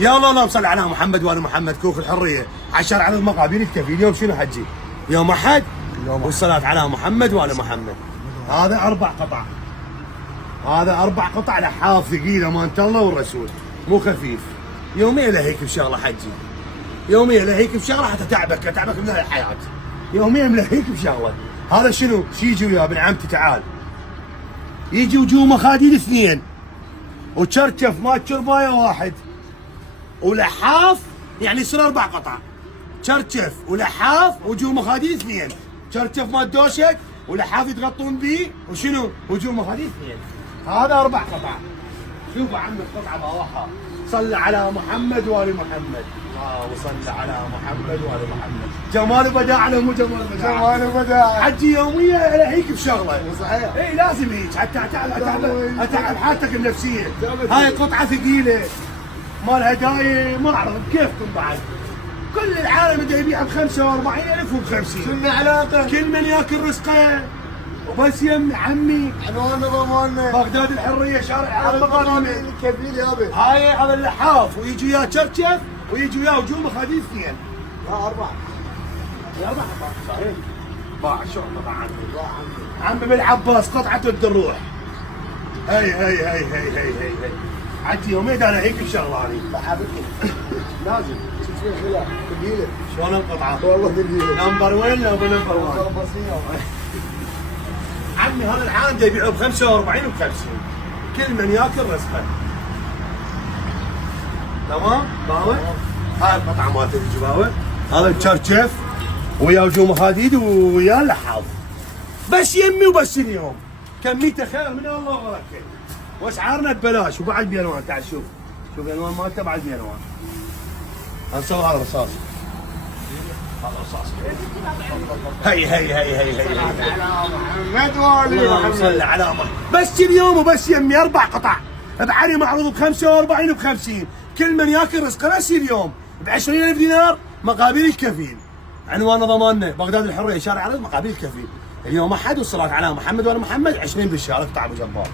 يا الله اللهم صل على محمد وال محمد. كوخ الحريه 10 عدد مقابل الكفيل. اليوم شنو حجي؟ يوم احد والصلاه على محمد وال محمد. هذا 4 قطع، هذا 4 قطع لحاف ثقيله امانه الله والرسول، مو خفيف. يوميا لهيك بشغله حجي، يوميا لهيك بشغله حتى تعبك من الحياه. يوميا لهيك بشغله. هذا شنو؟ شي يجي وياه ابن عمتي تعال. يجي وجوه مخاديد 2 وشرشف ما شربايه 1 ولحاف، يعني يصير 4 قطع. شرشف ولحاف وجوه مخاديد 2. شرشف ما دوشك ولحاف يتغطون به وشنو؟ وجوه مخاديد 2. هذا 4 قطع. شوفوا عم القطعه بواحه. صل على محمد وال محمد. اللهم صل على محمد وال محمد. جمال بداع له مو جمال بداع. جمال بداع. حجي يوميا لهيك بشغله. صحيح. اي لازم هيك حتى اتعب حالتك النفسيه. هاي قطعه ثقيله مال هدايا ما اعرف كيفكم بعد. كل العالم بده يبيعها ب 45,000 وب 50. شنو علاقه؟ كل من ياكل رزقه. وبس يم عمي عنواننا ضماننا بغداد الحريه شارع الضمان الكفيل يابا. هاي هذا اللحاف ويجي وياه شرشف ويجي وياه وجوه مخاديد 2. لا 4. يا 4 صحيح. باع شو طبعا عمي بالعباس قطعه الدروح. هي عندي يومين انا هيك بشغله هذه. لازم شفت فيها خلاف ثقيله. شلون القطعه؟ والله ثقيله. نمبر وين لا نمبر 1. عمي هذا العالم دا يبيعوه ب 45 وب 50. كل من ياكل رزقه. تمام؟ باوي؟ هاي القطعه مالت الجباوه. هذا الشرشف ويا وجوه مخاديد ويا اللحاف. بس يمي وبس اليوم. كميته خير من الله وبركه. واسعارنا ببلاش وبعد بألوان. تعال شوف. شوف الالوان مالته بعد بألوان. هنصور هذا رصاص. هذا رصاص. هي محمد وال اللهم صل على محمد. بس اليوم وبس يمي 4 قطع. بعري معروض ب 45 وب 50. كل من ياكل رزقه. بس اليوم ب 20,000 دينار مقابل الكفيل. عنواننا ضماننا بغداد الحريه شارع عرض مقابل الكفيل. اليوم احد والصلاه على محمد وال محمد 20 بالشارع. قطع ابو جبار.